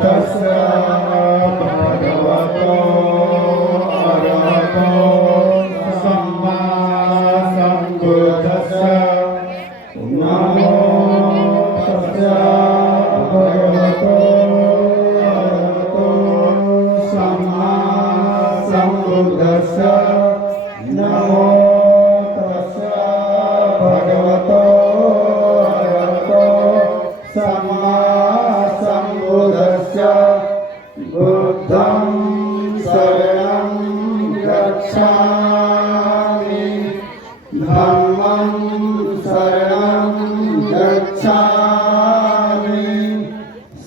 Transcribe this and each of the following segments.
तस्य भगवतो अरहतो सम्मा सम्बुद्धस्य नमो तस्य भगवतो अरहतो सम्मा सम्बुद्धस्य नमो तस्य भगवतो अरहतो सम्मा सम्बुद्धस्य बुद्धं शरणं गच्छामि धम्मं शरणं गच्छामि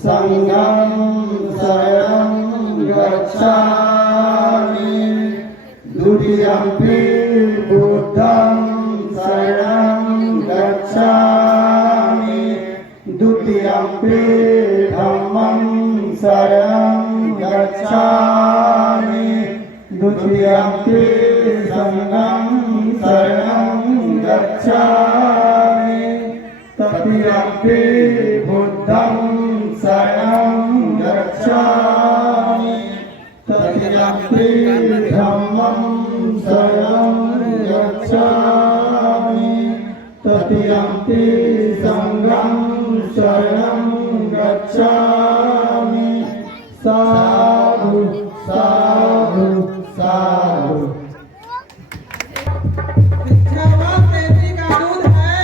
संघं शरणं गच्छामि द्वितीयंपि बुद्धं शरणं गच्छामि द्वितीयंपि धम्मं शरणं गच्छामि द्वितीयंपि संघं शरणं गच्छामि तृतीयंपि बुद्धं शरणं गच्छामि तृतीयंपि धम्मं शरणं गच्छामि तृतीयंपि संघं शरणं गच्छामि साधु साधु साधु। भिक्षावान प्रेमी का दूध है,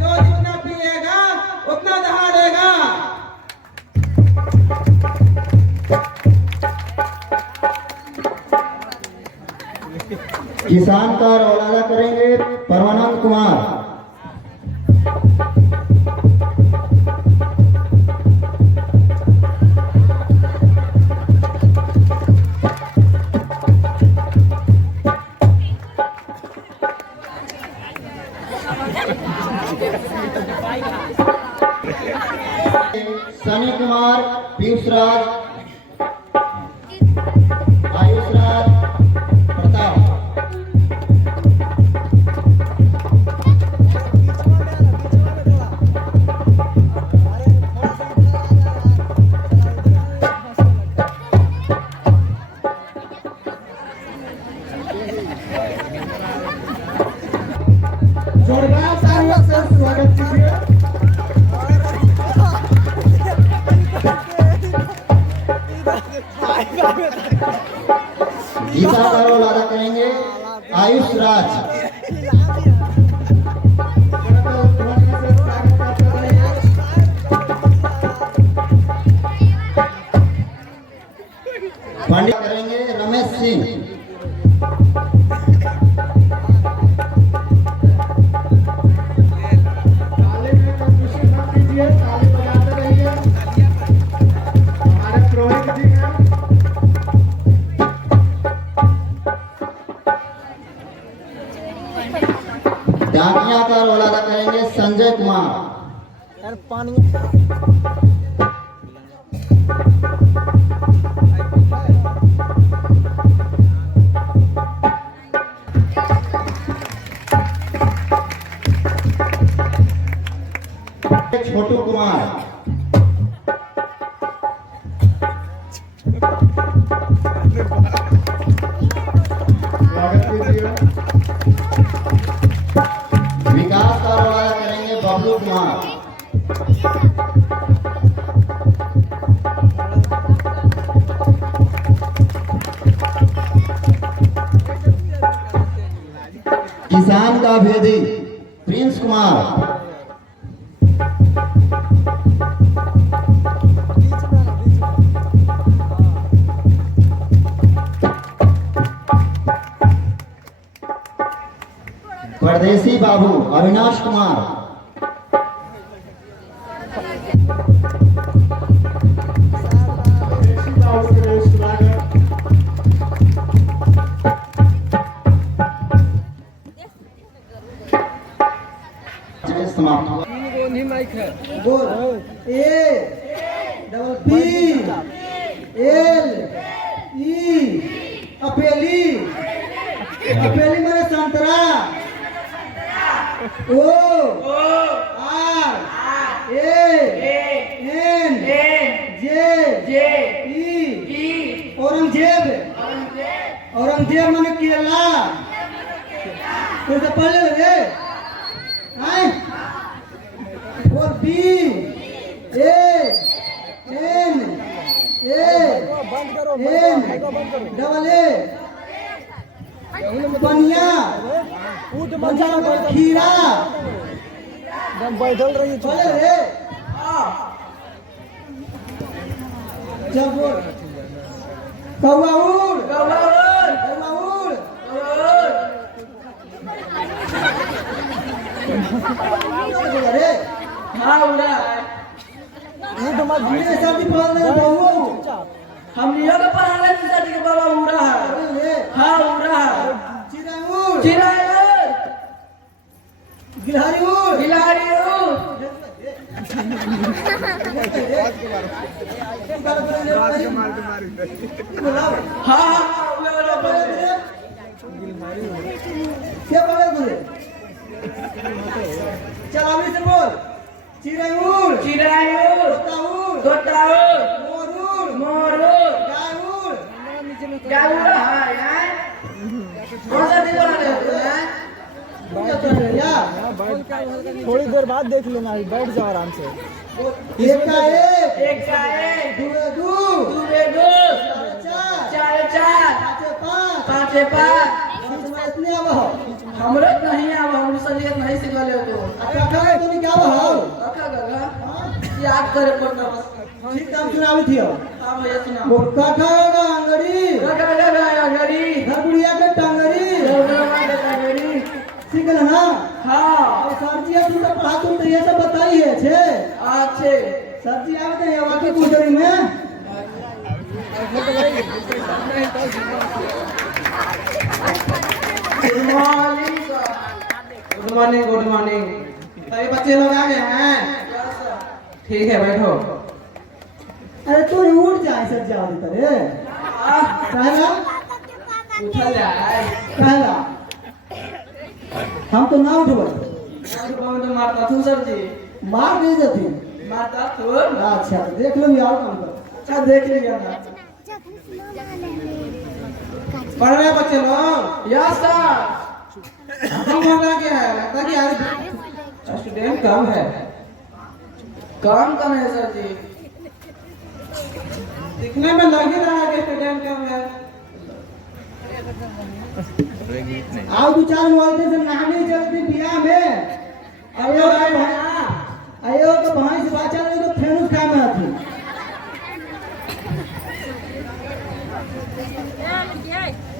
जो जितना पिएगा उतना दहाड़ेगा। किसान का रोल अदा करेंगे परमानंद कुमार। सनी कुमार, पीयूष राज, आयुष राज, प्रताप। जोरदार तालियों से स्वागत कीजिए। गीता का रोल अदा करेंगे आयुष राज। पंडित करेंगे रमेश सिंह। डाकिया का रोल अदा करेंगे संजय कुमार। छोटू कुमार। विकास का रोल अदा करेंगे बबलू कुमार। किसान का भेदी प्रिंस कुमार। परदेसी बाबू अविनाश कुमार। समाप्त हुआ। बोल A double P L E अपेली। अपेली माने संतरा। O R A N G औरंगजेब। औरंगजेब माने केला। तो से पढ़ ले रे। हैं? और B A N double A बनिया खीरा बैठल रही बोले रे जब कौआ उड़ अरे हाँ उड़ा हमने सर्दी पढ़ा दे बहु हम लियो के पढ़ा ले सर के बाबा उड़ा है हाँ उड़ा है चिराउड़ चिरायर गिलहरी उड़ गिलहरी हाँ क्या बोले तुझे चल अभी से बोल चिराउड़ चिरायर तोताउड़ तोताउड़ मोरूड़ मोरूड़ गाउड़ क्या उड़ा है यार कौन सा दिन बना रहे हो या थोड़ी देर बाद देख लेना, बैठ जाओ आराम से। एक का एक का एक दुए दू दूरे दो चार चार चार पाँच पाँचे पाँच तुम्हारे इतने अब हो हमरो नहीं आव हम सलियत नहीं सिखले हो तो अच्छा का तो नहीं क्या हो अका गगा याद करे पड़ता बस ठीक काम सुनावी थी हां भैया सुना मोटका खाएगा अंगड़ी गगा गगा गड़ी धरपुड़िया के टांगड़ी गड़ी सीखल ना हां और सरजी अब तुम तो पढ़ा तुम तो ये सब बताई है छे अच्छे सरजी आवते हैं वाकी कुदरी में गुड मॉर्निंग गुड मॉर्निंग सभी बच्चे लोग आ गए हैं ठीक है बैठो अरे तू उठ जाए सरजी आवते रे कहला उठा जाए कहला हम तो ना उठबो तो मारता तू सर जी मार दे देती मारता तू अच्छा तो देख लो यार काम कर अच्छा देख लिया ना पढ़ रहे बच्चे लोग यस सर हम होगा क्या है लगता कि यार स्टूडेंट कम है कम है सर जी दिखने में लग ही रहा है कि स्टूडेंट कम है आओ दो चार मोहल्ले से नहाने चलती बिया में आयो के भाई से बाचा ले तो फेनुस खा में आती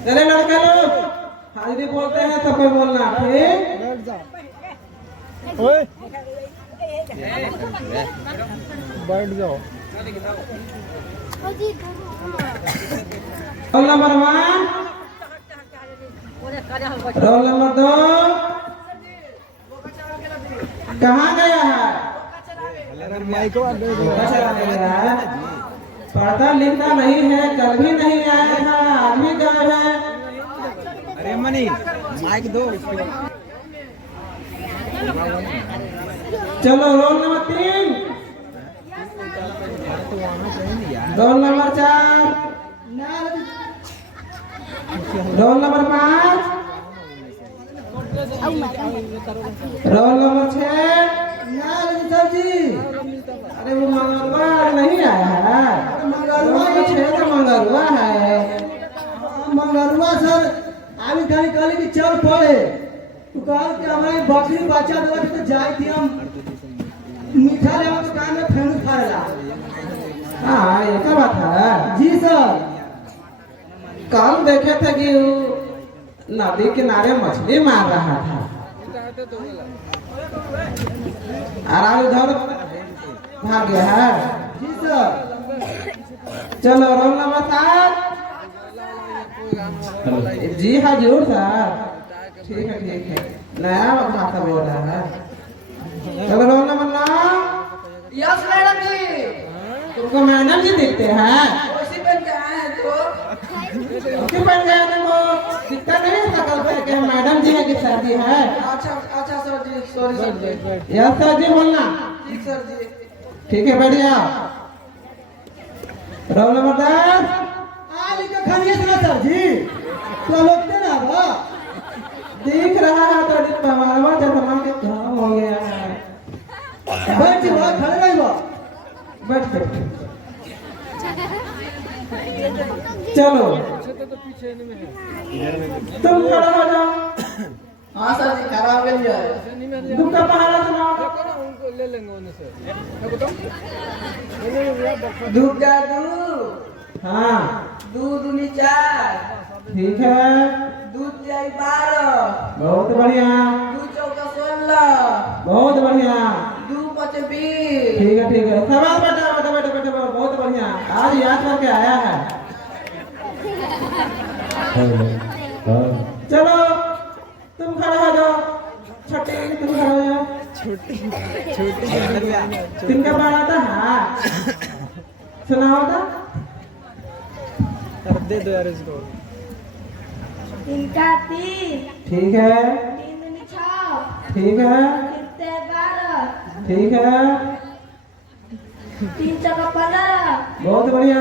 चले लड़के लोग हाजिरी बोलते हैं तो कोई बोलना ठीक बैठ जाओ। ओए बैठ जाओ। रोल नंबर 1 रोल नंबर 2 कहाँ गया है पढ़ता लिखता नहीं है कल भी नहीं आया था आदमी कहाँ है अरे मनी माइक दो। चलो roll number 3 roll number 4 roll number 5 roll number 6 सर जी अरे वो मंगलवा नहीं आया है मंगलवा रोल 6 तो मंगलवा है मंगरुआ सर आवी खाली कहली कि चल पड़े तू कहल कि हमारी बकरी बच्चा देला तो जाई थी हम मीठा लेवा दुकान में फेनु खाएला हाँ ये क्या बात है जी सर कल देखे थे कि वो नदी किनारे मछली मार रहा था और आज उधर भाग गया है जी सर चलो रोल नंबर 7 जी हजूर सर ठीक है नया भाषा बोल रहा है चलो रोल नंबर 9 यस मैडम जी तुमको मैडम जी दिखते हैं उसी बन के आए हैं तो क्यों बन गए हैं वो दिखता नहीं शकल पे कि मैडम जी है कि सर जी है अच्छा सर जी सॉरी सर जी यस सर जी बोलना ठीक सर जी ठीक है बढ़िया रोल नंबर 10। आली का खानिए सुना सर जी तो लोग ना बा दिख रहा है तो दिन बाबा चश्मा के काम हो गया है। बैठ जा खड़े रही बा बैठ के चलो तुम खड़ा हो जाओ। हाँ सर जी खराब कर लिया है। तुम का पहाड़ा सुनाओ। उनको ले लेंगे उन्हें से दूधा दू। हाँ दूध 4। ठीक है। दूध जाई 12। बहुत बढ़िया। दूध चौका 16। बहुत बढ़िया। दूध 5 20। ठीक है ठीक है। सवाल बेटा बेटा बेटा बेटा बहुत बढ़िया। आज याद करके आया है। चलो तुम खड़ा हो जाओ। छोटे तुम खड़ा हो जाओ। छोटी तिनका बाड़ा था। हाँ सुनाओ था। दे दो यार इसको। इनका 3 ठीक है 3 दूनी 6 ठीक है 3 12 ठीक है 3 चौका 15 बहुत बढ़िया।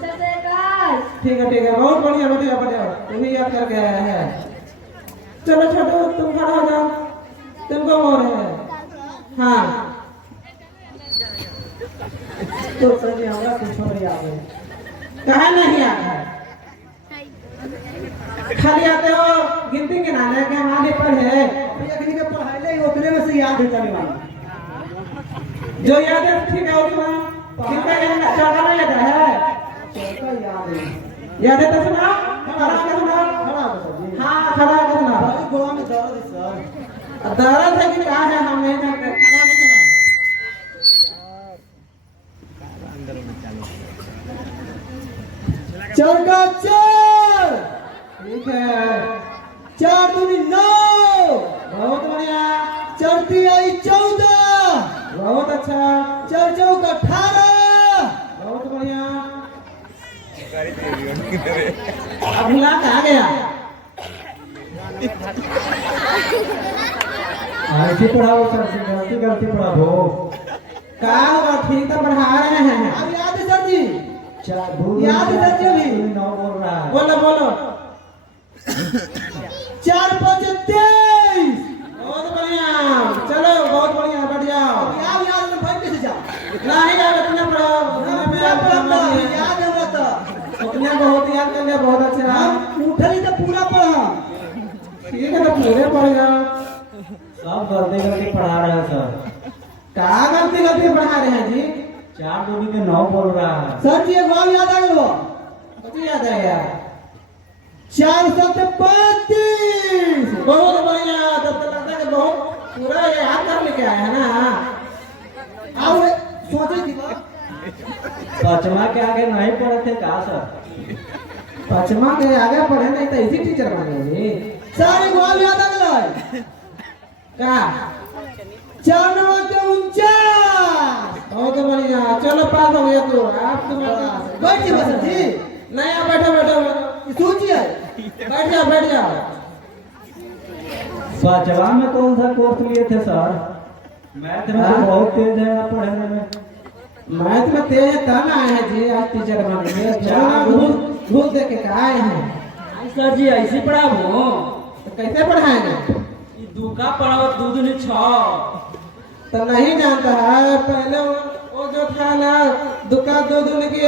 3 से 21 ठीक है बहुत बढ़िया बढ़िया बढ़िया। तुम्हें याद करके आया है। चलो छोटू तुम खड़ा हो जाओ। तुमको हो रहे हैं। हाँ तो सर जी हमरा कुछ नहीं याद है कहा नहीं आता है। खाली आते हो गिनती गिनाने के हमारे पर है। अखनी के पढ़ाई ले ओकरे में से याद होता नहीं वाला जो याद है ठीक है उसमें कितना चौका नहीं आता है। चौका याद है याद है तो सुना। खड़ा के सुना। खड़ा हो सर जी हाँ खड़ा के सुना। भाई गोवा में दर्द है सर दर्द है कि क्या है हम नहीं जानते। खड़ा के सुना। चौका 4 ठीक है 4 दूनी 9 बहुत बढ़िया। 4 तिहाई 14 बहुत अच्छा 4 चौका 18 बहुत बढ़िया। अब भुला कहाँ गया। ऐसे पढ़ाओ सर जी गलती पढ़ाओ क्या हुआ ठीक तो पढ़ा रहे हैं। अब याद है सर जी याद है सर जी अभी 9 बोल रहा है बोलो बोलो 4 5 23 बहुत बढ़िया। चलो बहुत बढ़िया बढ़ जाओ। याद याद में भाई कैसे जा नहीं यार इतना पढ़ो याद है तो उतने बहुत याद कर लिया बहुत अच्छा। हम उठली तो पूरा पढ़ा ठीक है तो पूरे पढ़ जाओ। सब गलती पढ़ा रहे हैं सर क्या गलती गलती पढ़ा रहे हैं जी। 4 दूनी के 9 बोल रहा है सर जी एक बार याद आ गया कुछ याद है यार। 4 7 35 बहुत बढ़िया। तब तो लगता है कि बहुत पूरा याद कर लेके आए हैं ना। आओ सोचे थी पचमा के आगे नहीं पढ़े थे का सर? पचमा के आगे पढ़े नहीं तो इसी टीचर बने जी। सर एक बार याद आ गया का 4 9 के 49 बहुत बढ़िया। चलो पास हो गया तो आप तुम्हारा बैठिए बस जी नहीं आप बैठो बैठो सोचिए बैठ जाओ बैठ जाओ। पचमा में कौन सा कोर्स लिए थे सर? मैथ में तो बहुत तेज है आप पढ़ने में। मैथ में तेज तब आए हैं जी आज टीचर बनेंगे। घूस दे के आए हैं सर जी ऐसे पढ़ाओ तो कैसे पढ़ाएंगे। दूका पढ़ाओ 2 दूनी 6। तो नहीं जानता है पहले वो जो था ना दुका 2 दूनी की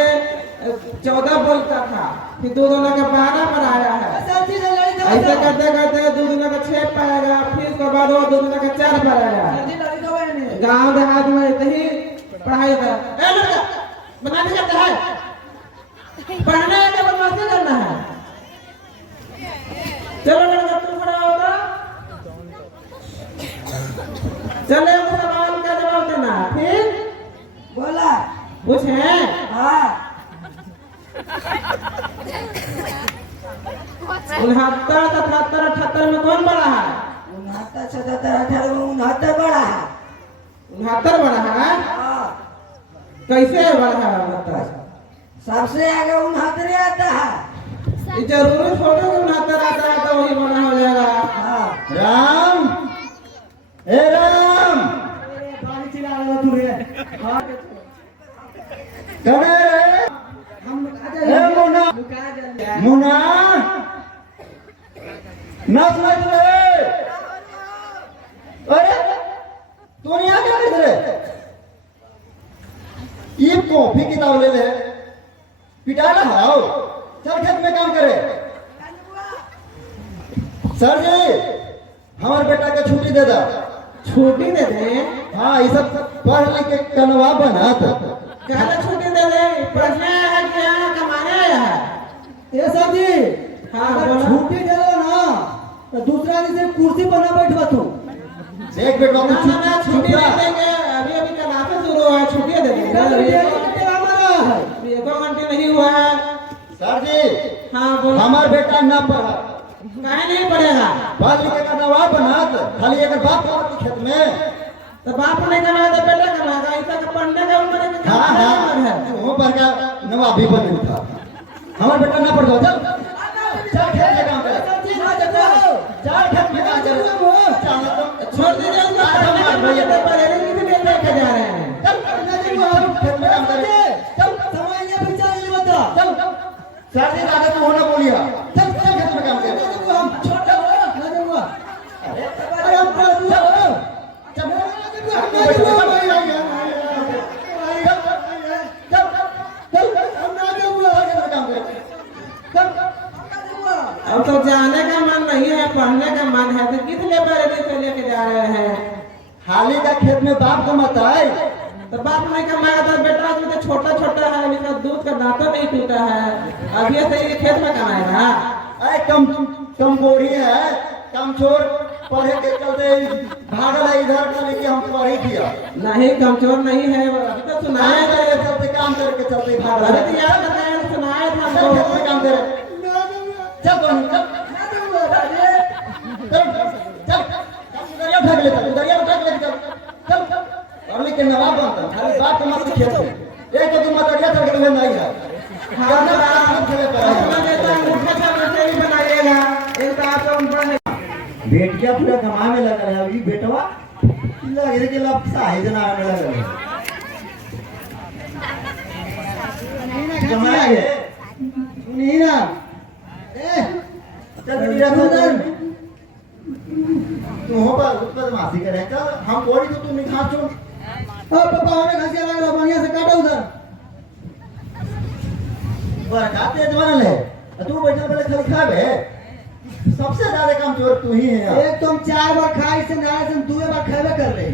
14 बोलता था फिर 2 दूना का 12 पर आया है। सर जी से लड़ी था ऐसे करते करते 2 दूना का 6 पर आएगा फिर उसके बाद वो 2 दूना का 4 पर आएगा। गांव देहात में ऐसे ही पढ़ाई होता है। ए लड़का बनाने जाता है पढ़ने का बदमाशी करना है। चलो लड़का तू खड़ा होगा। चले सवाल का जवाब देना फिर बोला पूछे। हाँ 69 77 78 में कौन बड़ा है? 69 77 18 69 बड़ा है 69 बड़ा है। कैसे बड़ा है 69? सबसे आगे 69 आता है ये जरूरी फोटो कि 69 आता है तो वही बना हो जाएगा। हाँ राम ए राम पानी चिल्ला रहा तू रे हाँ कब है रे? कहाँ जल जाए? मुन्ना ना सुनाई तुझे? अरे तू नहीं आ क्या कर रहे? ये कॉफी किताब ले ले, पिटा ना हाओ, चल खेत में काम करे। सर जी हमारे बेटा को छुट्टी दे दो। छुट्टी दे दे? हाँ ये सब पढ़ लिख के कनवा बना था। कहना छुट्टी दे दे, पढ़ने आया है कि यहाँ कमाने आया है? ये सर जी हाँ, अगर बोलो। छुट्टी दे दो ना तो दूसरा दिन से कुर्सी बना बैठवा तू। देख बेटा ना ना ना, छुट्टी नहीं देंगे, अभी अभी क्लासेस शुरू हुआ है, छुट्टी दे देंगे। अभी एक घंटे नहीं हुआ है। सर जी हाँ बोलो। हमारा बेटा ना पढ़ा, काहे नहीं पढ़ेगा? पढ़ लिख के नवाब बना खाली एक बाप का खेत में। तो बाप नहीं कमाया तो बेटा कमाएगा, ऐसा का पढ़ने का उम्र है कि हाँ कमाने हाँ का है। वो पढ़ का नवाब भी बन था। हमारा बेटा ना पढ़ दो, चल चल खेत में काम कर, चल खेत में काम कर। छोड़ दीजिए उसको, पढ़ने का मन है तो पढ़ेगा, किसी नहीं लेके जा रहे हैं। चल खेत में काम करे, चल चल सर जी ज्यादा तू होना बोलिया, चल चल खेत में काम कर। अब तो जाने का मन नहीं है, पढ़ने का मन है, तो किस लिए बरेली से लेके जा रहे हैं? हाली का खेत में बाप कमाता है। तो बाप नहीं कमाएगा तो बेटा अभी तो छोटा छोटा है, अभी तो दूध का दांतों नहीं टूटा है, अभी से ये खेत में कमाएगा। अरे कम बोरी है, कम चोर पढ़े के चलते भागल है इधर का, लेकिन हम पढ़े किया नहीं कमजोर नहीं है, अभी तो सुनाया था। के चलते काम करके चलते भागल अरे है। तो याद बताया, सुनाया था चल खेत में हमको। काम करे, चल बनी चल चल उधरिया उठा के ले, चल उधरिया उठा के ले, चल चल पढ़ लिख के नवाब बनता, खाली बाप का मत खेत में एक दिन मत अड़िया चल के तुम्हें नहीं है। हाँ, तो आप अपना देता है, मुठ्ठा सा मुठ्ठा ही बनाइएगा, एक तो आप लोग पढ़ने। बेटिया पूरा कमा में लगा है, अभी बेटवा लगे कि लब साहिज ना आने लगा है। कमाए सुनिए ना चल तेरा उधर तू हो पर बदमाशी करे, चल हम बोली तो तू निकाल छोड़। अब पापा हमें घसिया लग रहा, बढ़िया से काटो उधर। बरका तेज बनल है, तू बैठल बैठल खाली खाबे, सबसे ज्यादा काम चोर तू ही है यार। एक तुम 4 बार खाई से ना से 2 बार खावे कर रहे।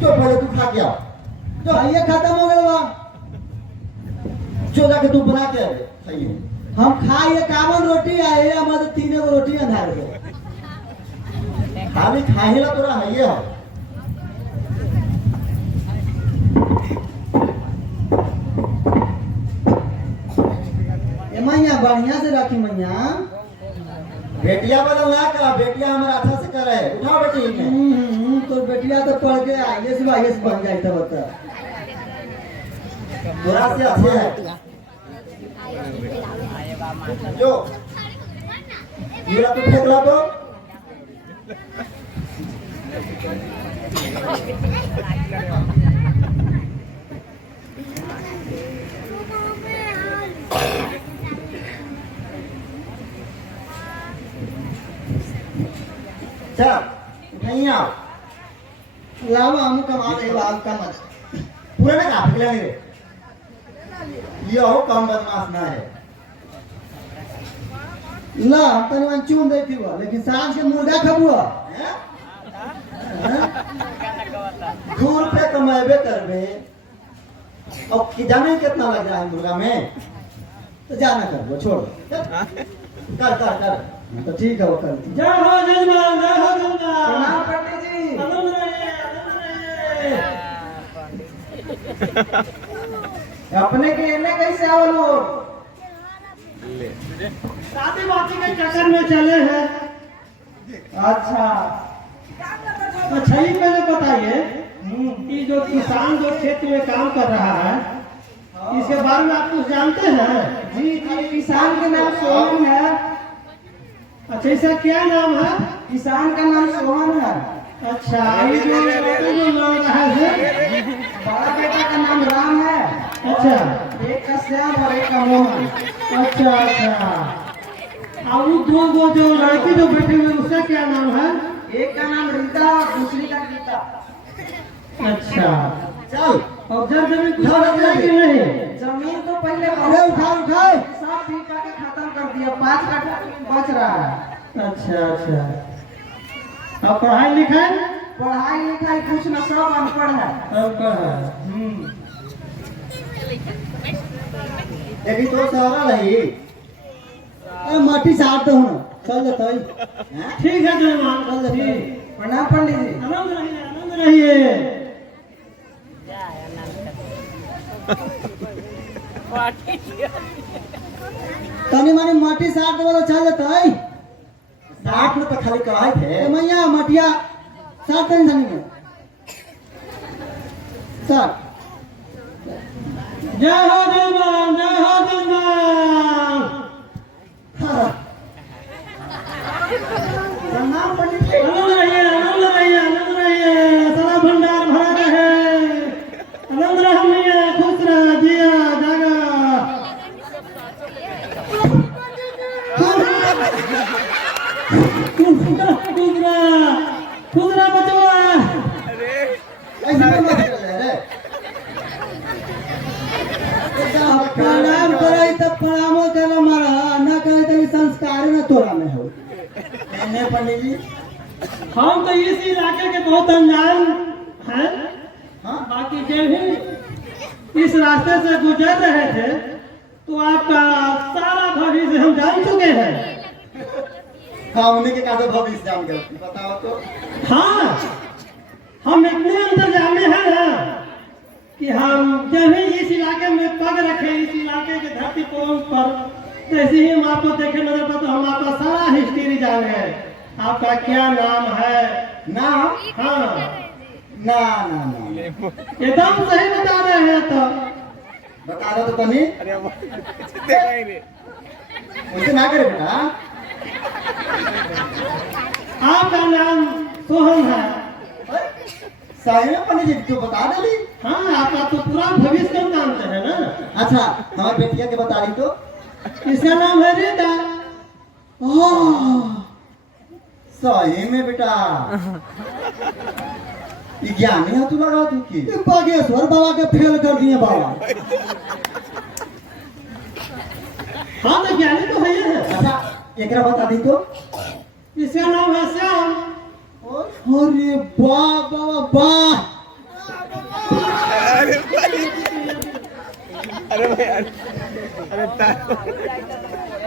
तो पहले तू खा के आ, तो ये खत्म हो गया बा। जो जाके तू बना के खाइए। हम खाई ये कामन रोटी आए, हमारे 3 गो रोटी अंधार के। खाली खाए ला तोरा है ये। ये मैया बढ़िया से रखी मैया। बेटिया बदल ना का, बेटिया हमारा अच्छा से करे, उठाओ बेटी में। तो बेटिया तो पढ़ के आईएएस बन जाए तब बता। तोरा से अच्छे है जो ये तो फेंक ला तो चल उठाइए आप लाओ हम कमा रहे बाल का मत। पूरा ना काट ले रे, ये हो कम बदमाश ना है। ला तने मन चून दे थी वो, लेकिन सांझ के मुर्गा खबुआ। हैं? 2 रुपए कमाएबे करबे, अब कि जाने कितना लग रहा है मुर्गा में, तो जाना कर वो, छोड़ कर कर कर। तो ठीक है वो कर। जय हो जजमान, जय हो जजमान। प्रणाम पंडित जी। आनंद रहिए, आनंद रहिए। अपने के एने कैसे आओ लोग? शादी वादी के चक्कर में चले हैं। अच्छा अच्छा ये पहले बताइए कि जो किसान जो खेत में काम कर रहा है, इसके बारे में आप कुछ जानते हैं? जी जी, किसान के नाम सोहन है। अच्छा इसका क्या नाम है? किसान का नाम सोहन है। अच्छा ये जो नाम रहा है, बड़ा बेटा का नाम राम है। अच्छा एक का श्याम और एक का मोहन। अच्छा अच्छा। और वो दो जो लड़की जो बैठी हुई उसका क्या नाम है? एक का नाम रीता और दूसरी का गीता। अच्छा। चल और जमीन कुछ है कि नहीं? जमीन तो पहले अरे उठाओ उठाओ। सब ठेका के खत्म कर दिया, 5 कट्ठा बच रहा है। अच्छा अच्छा। और पढ़ाई लिखाई? पढ़ाई लिखाई कुछ न, सब अनपढ़ है। अनपढ़ है। एक ही तो सहारा नहीं। अरे माटी साफ दो ना, चल जाता है। ठीक है जजमान, ठीक। प्रणाम पंडित जी। आनंद रहिए, आनंद रहिए। तनी मानी माटी साफ दो तो चल जाता है। साथ में तो खाली कढ़ाई थे। ए मैया मटिया साफ तनी तनी में साफ। जय हो जजमान, जय हो जजमान। प्रणाम पंडित जी। आनंद रहिए, आनंद रहिए, आनंद रहिए। सारा भंडार भरा रहे। आनंद रह मैया, खुश रह, जिया जागा। खुदरा बचवा। ऐसे में मत कर रे। प्रणाम करे तब प्रणामो करे मारा, ना करे तो संस्कार न तोरा में हो। मैंने पंडित जी हम तो इस इलाके के बहुत अनजान हैं। हाँ बाकी जब भी इस रास्ते से गुजर रहे थे तो आपका सारा भविष्य हम जान चुके हैं। हाँ उन्हीं के कादो भविष्य जान गए बताओ तो। हाँ, हम इतने अंतर्जामी हैं ना कि हम जब भी इस इलाके में पग रखे, इस इलाके के धरती पर, जैसे ही हम आपको देखे नजर पर तो हम आपका सारा हिस्ट्री जान गए। आपका क्या नाम है? नाम हाँ, ना ना ना एकदम सही बता रहे हैं। तो बता दो तो तनी। उसे ना करे बेटा। आपका नाम सोहन है। सही में पंडित जी तू बता देली। हाँ, आपका तो पूरा भविष्य हम जानते हैं ना। अच्छा हमारे बेटिया के बता दी तो। इसका नाम है रीता। सही में बेटा। ये ज्ञानी है तू लगा तू की। ये बागेश्वर बाबा के फेल कर दिए बाबा। हाँ, तो ज्ञानी तो है ही है। अच्छा एकरा बता दी तो। इसका नाम है श्याम। अरे वाह बाबा वाह।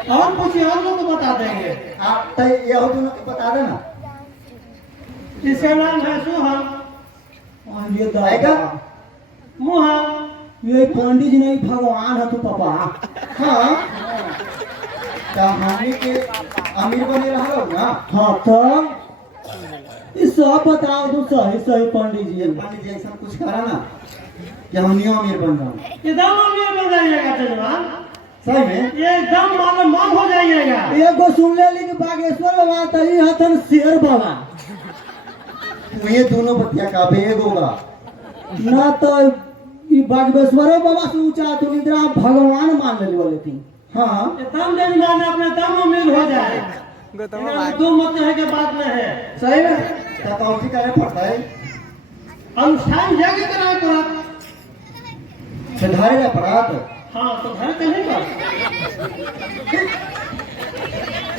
और कुछ और लोग को बता देंगे। आप तो ये हो दोनों को बता देना। इसका नाम है सोहन। और ये आएगा? दाएगा मोहन। ये पंडित जी नहीं भगवान है तू पापा। हाँ क्या हमने के अमीर बने रहा हो ना। हाँ तो ये सब बताओ तो सही सही पंडित ये जी। पंडित जी ऐसा कुछ करा ना कि हम नहीं अमीर बन जाऊं। एकदम अमीर बन जाइएगा जजमान। सही में ये एकदम मालूम हो जाइएगा। एगो सुन ले ली कि बागेश्वर बाबा तई हथन शेर बाबा। ये दोनों बतिया का बेग होगा। ना तो ई बागेश्वर बाबा से ऊंचा तो निद्रा भगवान मान ले बोले थी। हाँ एकदम जजमान अपने दम अमीर हो जाए। दो मत कहे के बात नहीं है। सही में क्या कौन करे पड़ता है। अनुष्ठान जाके कराए पड़ा। सुधारे का परात। हाँ, तो घर कहीं का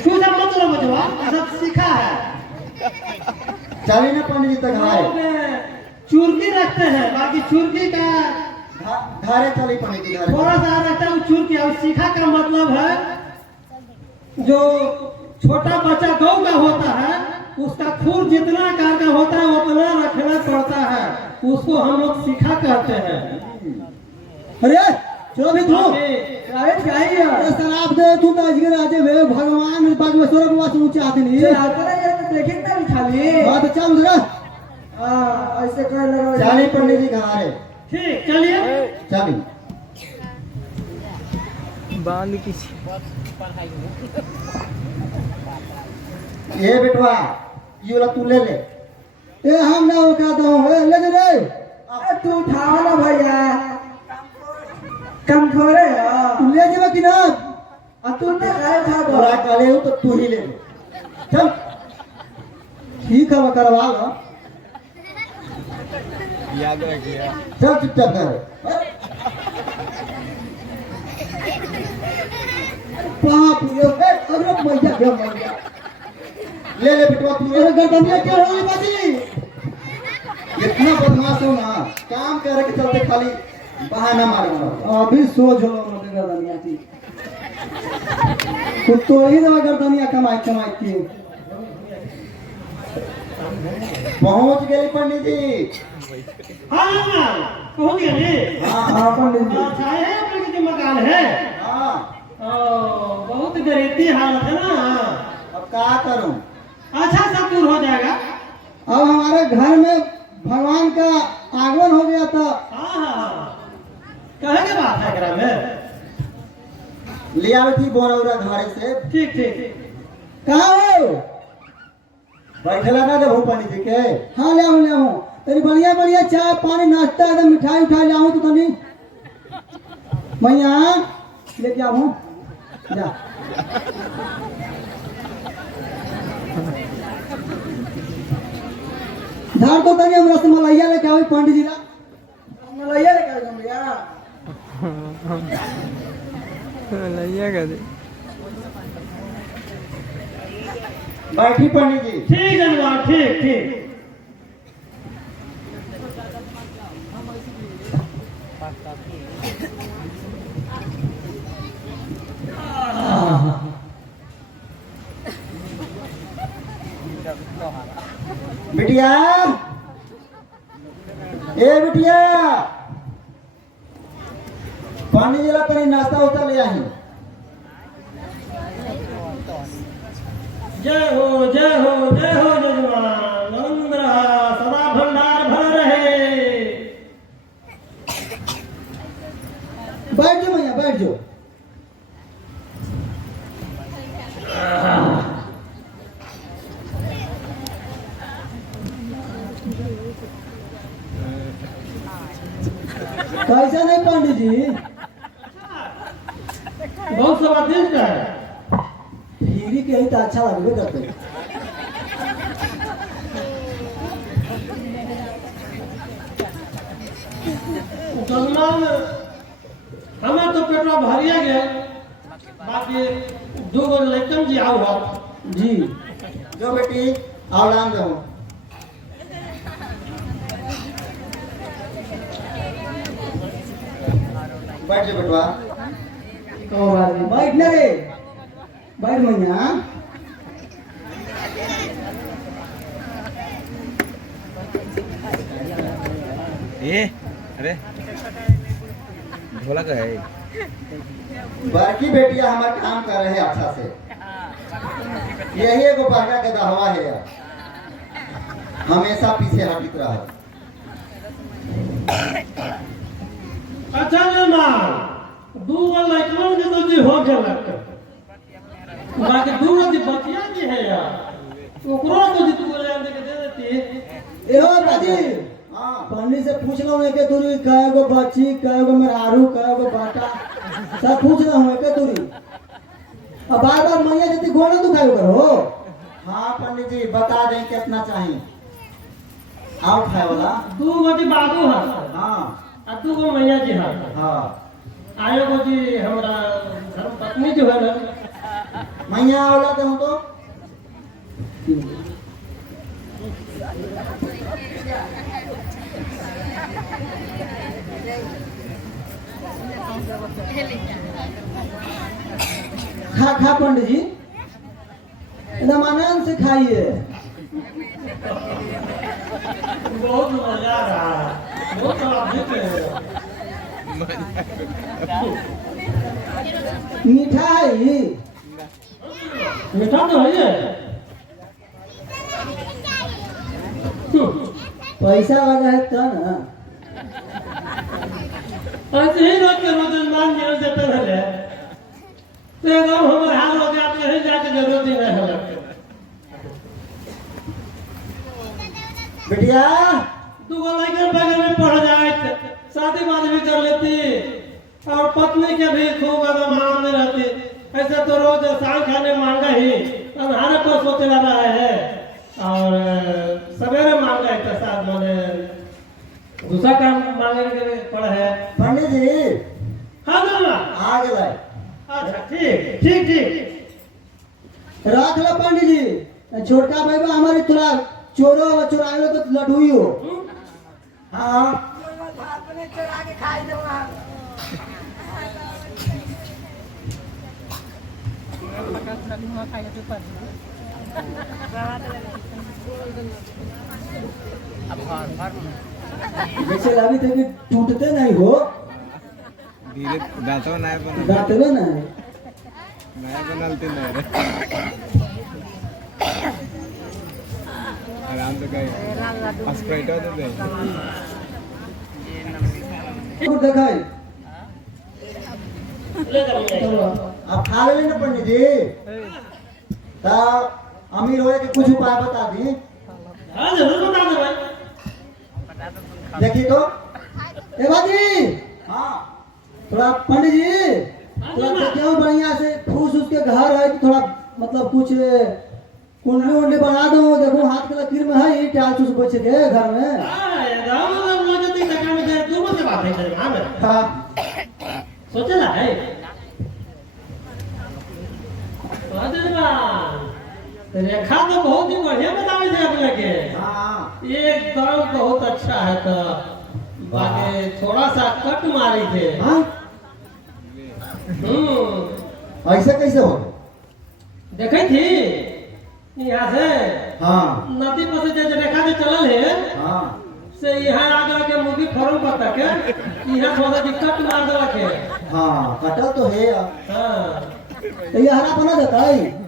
छूटा मत लो बचवा, सब सीखा है। चलिए ना पंडित जी तक हारे। लोग चुरकी रखते हैं, बाकी चुरकी का धारे चली पंडित जी धारे। थोड़ा सा रहता है चुरकी। और सीखा का मतलब है जो छोटा बच्चा गौ का होता है उसका खूर जितना आकार का होता है उतना रखना पड़ता है, उसको हम लोग सीखा कहते हैं। अरे चलो भी तू अरे चाहिए ये शराब दे तू तो अजगर राजे वे भगवान बागेश्वर बाबा से ऊंचे आदमी। देखे ना खाली। हाँ तो चल उधर। ऐसे कर लगा। चलिए पंडित जी कहाँ हारे। ठीक, चलिए। चलिए बांध की ये बेटवा ये वाला तू ले ले। ए हम ना उठा दो ले जा रे। तू उठाओ ना भैया, कम खोरे तू ले जेबा कि ना। अब तू ने खाए था पूरा करे हो तो तू ही ले लो चल ठीक है करवा लो चल चुपचाप कर बाप रे अरे मैया गया मैया ले ले बिटवा तू अरे गर्दनिया क्या हो गई बाजी इतना बदमाश हो ना काम करे के चलते खाली बहाना मारना अभी सोच हो मत गर्दनिया की कुत्तो ही ना गर्दनिया कमाई की पहुंच गए पंडित जी हाँ पहुंच गए जी हाँ पंडित जी अच्छा है आपके जो मकान है हाँ बहुत गरीबी हालत है ना अब क्या करूं अच्छा सब दूर हो जाएगा अब हमारे घर में भगवान का आगमन हो गया था हाँ हाँ कहे के बात है एकरा में ले आवे थी बोरौरा घरे से ठीक ठीक कहाँ हो बैठला ना जब पंडित जी के हाँ ले आओ तेरी बढ़िया बढ़िया चाय पानी नाश्ता एकदम मिठाई उठाई ले तो तनी मैया लेके आओ जा धार तो तनी हम रसमलैया लेके आओ पंडित जी ला रसमलैया लेके आओ भैया बैठी पंडित जी ठीक है जनाब ठीक ठीक बिटिया ए बिटिया पानी जला तनी नाश्ता उतर ले आई जय हो जय हो जय हो जजमान आनंद रहा सदा भंडार भर रहे बैठ जाओ मैया बैठ जाओ कैसा नहीं पंडित जी बहुत स्वादिष्ट है खीरी के ही तो अच्छा लगबे करते जजमान हमें तो पेटवा भरिया गया बाकी दो गो लड़कन जी आओ आप जी जो बेटी आवलान दो बैठ जा बेटवा बैठ ना रे बैठ मैया ये अरे ढोलक है बड़की बेटिया हमारे काम कर रहे हैं अच्छा से यही एगो बड़का के दहवा है हमेशा पीछे हटित रहा अच्छा जजमान दो गो लड़कन के तो जी हो गया बाकी दो गो जी बचिया जी है यार ओकरो तो जी तू ले आने के दे देती ए हो दादी हाँ पंडित से पूछ लो एक दूरी कय गो बच्ची कय गो मेहरारू कय गो बाटा सब पूछ लो एक दूरी अब बार बार मैया जति घोड़ा दुखाई करो हाँ पंडित जी बता दें कितना चाहिए आओ खाए वाला दो गो जी बाबू है हाँ आ दो गो मैया जी है हाँ आयो गो जी हमारा धर्म पत्नी जो है ना मैया वाला तो हूँ तो खा खा पंडित जी एकदम आनंद से खाइए बहुत मजा आ रहा है बहुत स्वादिष्ट है मीठा है ये मीठा तो है ये पैसा लगा है तो ना ऐसे ही रोज के रोज मान जीवन देते रहे तो एकदम हमारे हाल हो गया कहीं जाके जरूरत ही नहीं है बिटिया तू को लड़के बगल में पढ़ जाए शादी बाद भी कर लेती और पत्नी के भी खूब एकदम मान में रहती ऐसे से तो रोज शाम खाने मांगा ही अनहारे पर सोचे ला रहा है और सवेरे मांगा है तो साथ मैंने दूसरा काम मांगने के पड़ा है। पंडित जी हाँ ना आ गए। अच्छा ठीक ठीक ठीक रख लो पंडित जी। छोटका भाई बा हमारी थोड़ा चोरो चुराए तो लडुई हो। हाँ जैसे लगी थे कि टूटते नहीं हो धीरे गातो नाही पण गाते ना नाही बनालते नाही रे आराम से काय स्प्राइट होते ते देखाई अब खा ले ना पंडित जी। तो अमीर होए के कुछ उपाय बता दी। हाँ जरूर बता दो भाई। देखिए तो ए बाजी हाँ थोड़ा पंडित जी थोड़ा देखियो बढ़िया से फूस उसके घर है तो थोड़ा मतलब कुछ कुंडली उंडली बना दो। देखो हाथ के लकीर में है ये टाल चूस बचे के घर में। हाँ दाम लोग जति तक में दे दूर से बात है हां में हाँ सोचे ना है रेखा तो बहुत ही बढ़िया बतावे थे अपने के हाँ एकदम बहुत अच्छा है तो बाकी थोड़ा सा कट मारी थे। हाँ ऐसे कैसे हो देखे थी यहाँ से हाँ नदी पर से जो रेखा जो चलल है हाँ से यहाँ आगे के मुर्गी फार्म पर तक यहाँ थोड़ा सा कट मार देला के। हाँ कटल तो है। हाँ तो ये हरा बना देता है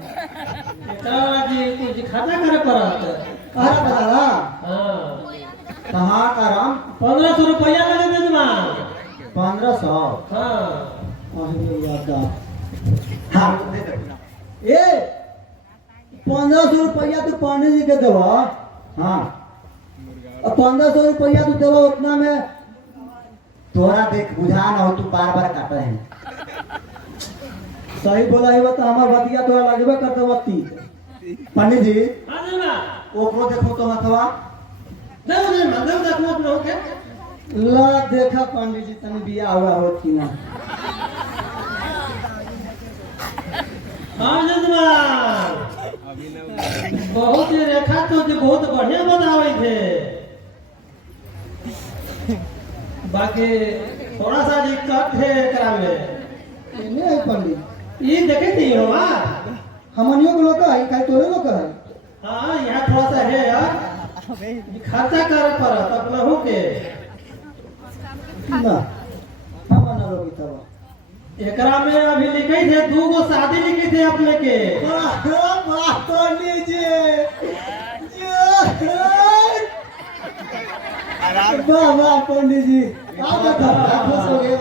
जी कुछ खाता करे पड़त। हरा बना हाँ कहाँ का राम 1500 रुपया लगे दे जमान। 1500। हाँ हाँ दे दो। ए 1500 रुपया तो पंडित जी के देवा। हाँ 1500 रुपया तो देवा उतना में तोरा देख बुझा न हो तू बार बार काटे हैं। सही बोला ही बता हमार बतिया तो लगबे करते बत्ती। पंडित जी हाँ दे ना ओकरो देखो तो हथवा देव देखो अपने होके। ला देखा पंडित जी तनी बिया हुआ होत कि ना। हाँ जजमान अभी ना बहुत ही रेखा तो जो बहुत बढ़िया बतावे थे बाकी थोड़ा सा दिक्कत है एकरा में। इने है पंडित ये देखे थी हो हमनियो के लोग है खाली तोरे लोग है। हाँ यहाँ थोड़ा सा है यार ये खर्चा करे पड़त अपना हो के। ना हम ना लोग तब एकरा में अभी लिखे थे 2 गो शादी लिखे थे अपने के। वाह पंडित जी वाह वाह पंडित जी आप बता खुश हो गए।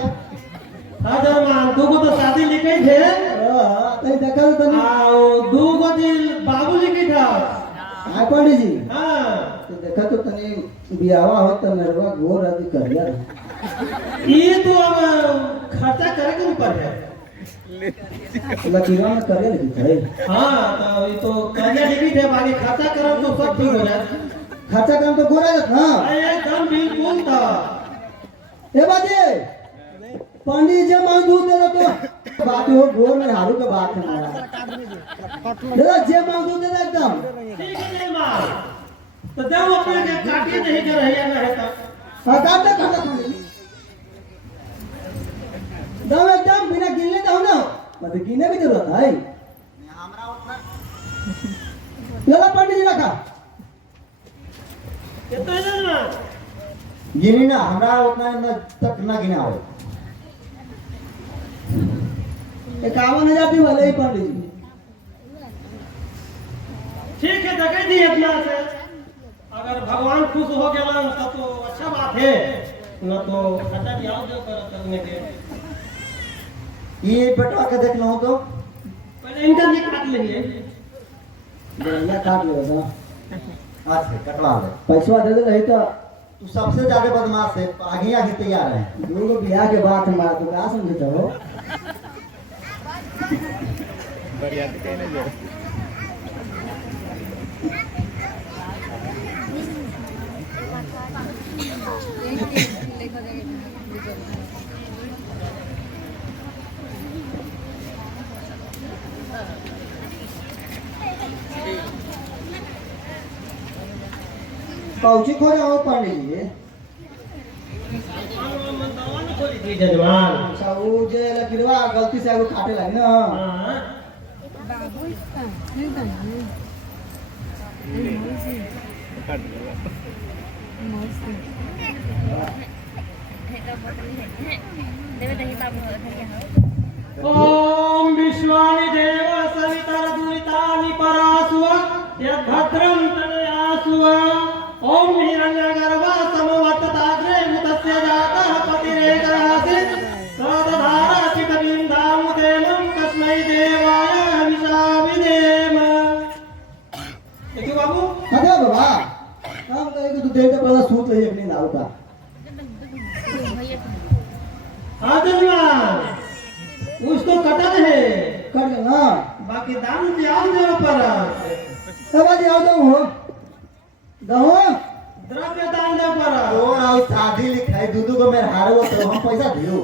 हाँ जजमान 2 गो तो शादी लिखे थे तनी देखा तो तनी और 2 गो दिन बाबू लिखे था। हां पंडित जी हाँ तो देखा तो तनी बियावा हो तो मेरवा गोर आदि कर लिया। ये तो अब खर्चा करे के ऊपर है। लकीरा में करे लिखी है। हाँ तो ये तो कर्जा लिखी थे बाकी खर्चा करब तो सब ठीक हो जाए। खर्चा काम तो गोरा जात ना। एकदम बिल्कुल था। ए बाजे पंडित जी मांग दूध दे तो बात हो गोर में हारू के बात है हमारा। दादा जे मांग दूध दे एकदम ठीक है जजमान तो देव अपने के काटिए नहीं कर रही है ना है तो हां काट दे पंडित दाम एकदम बिना गिनले तो ना मतलब गिने की जरूरत है। चलो पंडित जी रखा कितना है जजमान। गिनी ना हमरा उतना न तक ना गिना हो। 51,000 दी वाले ही पंडित जी। ठीक है देखे थी अपना से अगर भगवान खुश हो गया तब तो अच्छा बात है न तो खर्चा भी आओ दे करने के। ये बटवा के देख लो तो पहले इनका भी काट लेंगे। बढ़िया काट लो ना आज से कटवा ले। पैसा दे दे रही तो तू सबसे ज्यादा बदमाश है आगे आगे तैयार है। दो बियाह के बाद हमारा तो क्या समझते हो। बरियाती कहीं नहीं जाए कौची खो जाओ पंडित जी जी जजमान अच्छा वो जे लगिरवा गलती से एगो काटे लगी ना हाँ काट लिया ओम विश्वानि देव सवितर दुरितानि परासुव यद्भद्रं तनयासुव ओम हिरण्यगर्भ समवत्ताग्रे मुतस्य जातः पतिरेकरासित् सदधारा पितविन्दामुदेनं कस्मै देवाय हविषाविधेम। देखिए बाबू अरे बाबा हम कहे कि तू देर के पहले सूत रही अपनी नाव का हाँ जजमान उसको कटल है कर दे ना बाकी दाम जाओ देव पर सब आज आओ दो हो दहो द्रव्य दान देव पर तो आओ शादी लिखाई दूधू को मेरे हारो तो हम पैसा दियो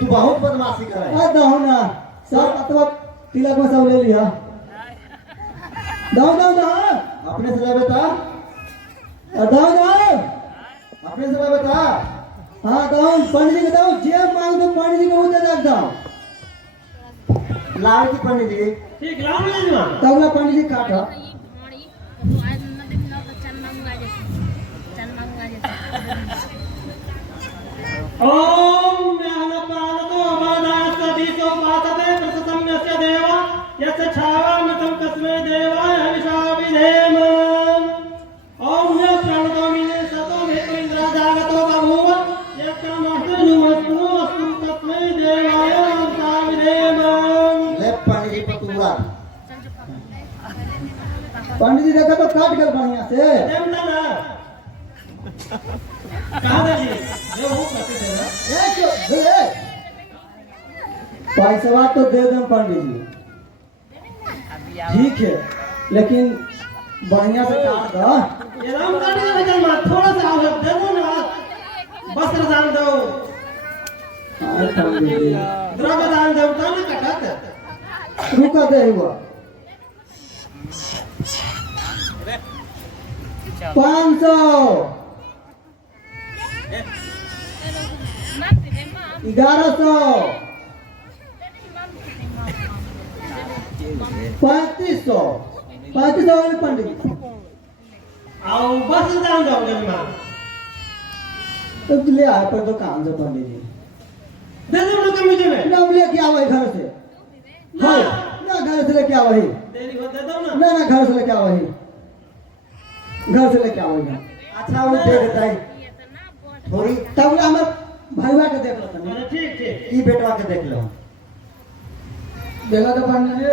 तू बहुत बदमाशी कर रहा है आ दहो ना सब अतवा तिलक में सब ले लिया दहो दहो दहो अपने से ले बता दहो दहो अपने से ले बता हाँ दहो पंडित जी को दहो जे मांग तो पंडित जी को वो दे दो लाल की पंडित जी ठीक लाओ जजमान तबला पंडित जी काटा ओम ज्ञानपालतो मानास्तीसो पातते प्रसतम्यस्य देव यस्य छावामृतं तस्मै देवाय हविषाविधेम। ओम य प्रणतो मिने सतो भेत्रेन्द्र जागतो बभूव यत्कामस्तु तस्मै देवाय हविषाविधेम। ले पंडित जी पर तू पंडित जी देखा तो काट कर बढ़िया से देम ना कहाँ दे जी ये वो करते थे ना ए, क्यों? दे। पैसा तो दे दें पंडित जी ठीक है लेकिन बढ़िया से काट दो ये राम काट दे जजमान थोड़ा सा और दे दो ना वस्त्र दान दो अरे पंडित जी द्रव्य दान दो तब ना कटत रुका दे हुआ 500 1100 3500 वाले पंडित आओ वस्त्र दान दो जजमान तो ले आए पर दुकान से पंडित जी दे दो ना कमीज में ना लेके आओ घर से हाँ ना घर से लेके आओ वही देरी हो दे दो ना ना ना घर से लेके आओ वही घर से लेके आओ वही अच्छा वो दे देता है थोड़ी तब हम भैया के देख लेते हैं अरे ठीक ठीक ई बेटवा के देख लो देखा तो पंडित जी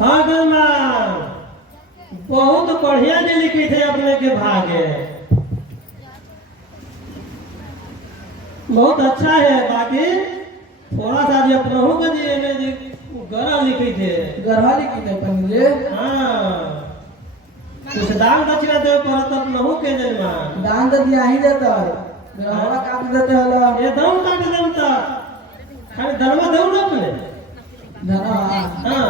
हाँ जजमान बहुत बढ़िया जी लिखी थे अपने के भागे बहुत अच्छा है बाकी थोड़ा सा जी अपना हो जी ने जी गरा लिखी थे गरहा लिखी थे पंडित जी हाँ कुछ दान दक्षिणा दे पर तब न हो के जजमान दान तो दिया ही देता है गरहा काट देते हला ये दम काट देम त खाली धर्म दो ना अपने धना हाँ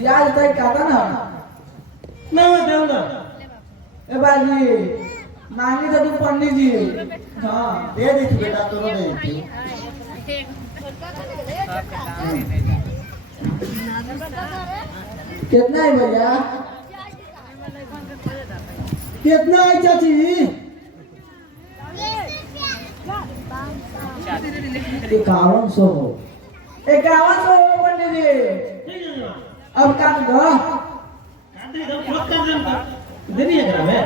ब्याज तय काटा ना ना दो ना ए बाजी मांगी तो तू पंडित जी हाँ दे दी थी बेटा तोरो दे दी कितना है भैया कितना है चाची 5100 हो 5100 हो पंडित जी ठीक है जजमान अब काट दो काट दे दम क्लोज कर देम त दे दिए जरा में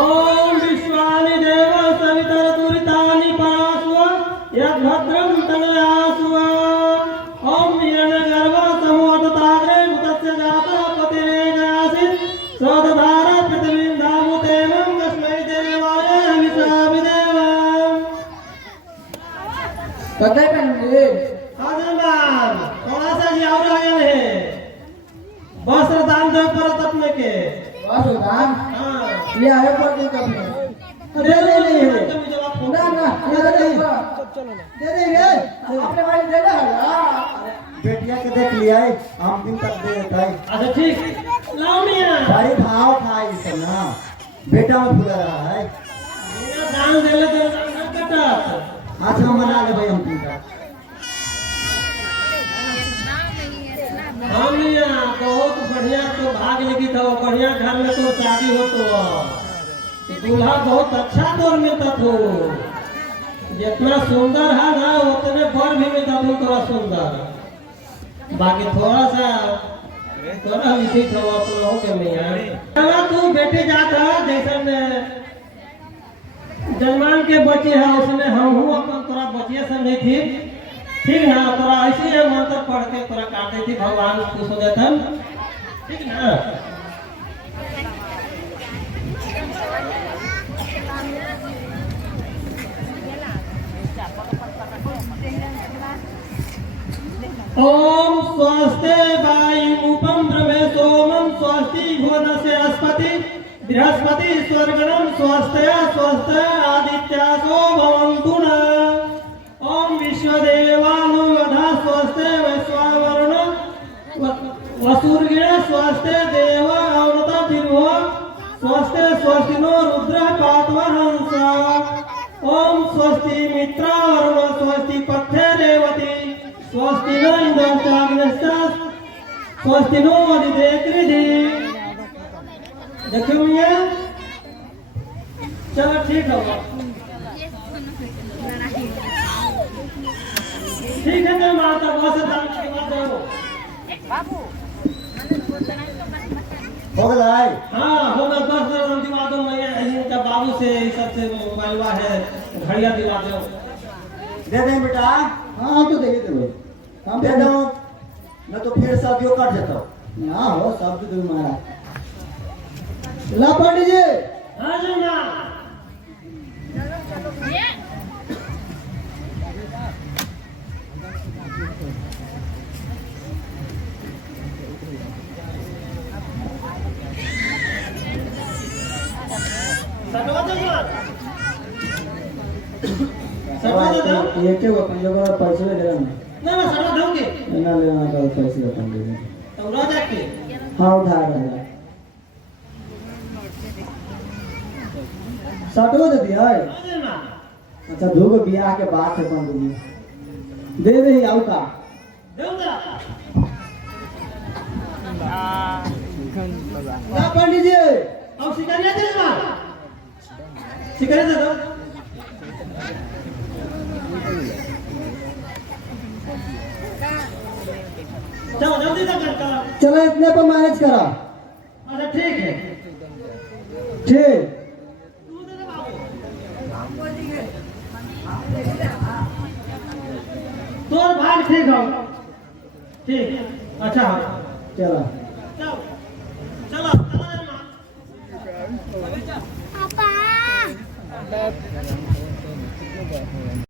ओम विश्वानि देव सवितर दुरितानि परासुव यद्भद्रं तनयासुव ओम हिरण्यगर्भ समवत्ताग्रे मुतस्य जातः पतिरेकरासित् सदधारा पृथिवीं धामुतेनं कस्मै देवाय हविषा कतई पहनूंगी हाँ जजमान, थोड़ा सा जी और आगे है, वस्त्र दान दे परत अपने के। बस दान हाँ ले आए पर दिन कभी दे दे नहीं है ना ना ये नहीं दे देंगे अपने भाई दे दे बेटिया के देख लिया है, हम दिन तक दे देता है। अच्छा ठीक, लाओ मियाँ। भारी भाव था ये सब ना, बेटा में फूला रहा है। मियाँ दान दे ले तो ना कटा। अच्छा मना ले भाई हम तुमका। हाँ मियाँ, बहुत बढ़िया तो भाग लिखी था, बढ़िया घर में तो शादी हो तो दूल्हा बहुत अच्छा तौर मिलता था। जितना सुंदर है ना उतने बर भी मिलता था थोड़ा सुंदर। बाकी थोड़ा सा थोड़ा लिखी था आप लोगों के मियाँ। चला तू बेटे जाता जैसे जजमान के बच्चे है उसमें हम हूँ अपन तोरा बचिया समझी थी, ठीक ना? तोरा ऐसे ही मंत्र पढ़ के तोरा काटे थी, भगवान खुश हो जाता, ठीक ना? ओम स्वस्ते वायुमुपम ब्रह्मे सोमम स्वस्ति भुवनस्य अस्पति बृहस्पति स्वर्गणम स्वस्त्या स्वस्त्या आदित्यासो भवन्तु न। ओम विश्वदेवानुवधा स्वस्ते वैश्वावरुण वसुर्गिण स्वस्ते देव अमृता तिरुः स्वस्ते स्वस्तिनो रुद्र पात्वहंस। ओम स्वस्ति मित्रावरुण स्वस्ति पथ्ये रेवती स्वस्ति नो इंद्रश्चाग्नश्च स्वस्ति नो अदिते कृधि। देखो मियाँ, चलो ठीक है, ठीक है मैं माता बस दान के बाद दो। हो गया है? हाँ होगा, 10 दिन दिवा दो। मैं इनका बाबू से सबसे मोबाइलवा है, घड़िया दिवा दो। दे दें बेटा, हाँ तो दे देंगे हम दे दो, न तो फिर शादियों कट जाता। ना हो सब तो महाराज। ला पंडित जी हाँ जी ना, सटवा दो ना, सटवा दो ना, ये के वो पंजो का पैसे ले लेना ना सटवा दोगे ना लेना तो पैसे अपन दे देंगे। तो उड़ा जाके। हाँ उठा रहा सटो दे दिया है। हाँ जी ना, अच्छा धूप बियाह के बाद है पंडित जी दे दे आउ का दूंगा। ना पंडित जी अब सिकरिया दे ना, सिकरिया दे दो। चलो जल्दी से कर करो। चलो इतने पर मैनेज करा। अच्छा ठीक है, ठीक तोर भाग ठीक हो, ठीक अच्छा हो। चला चलो चलो चलो। पापा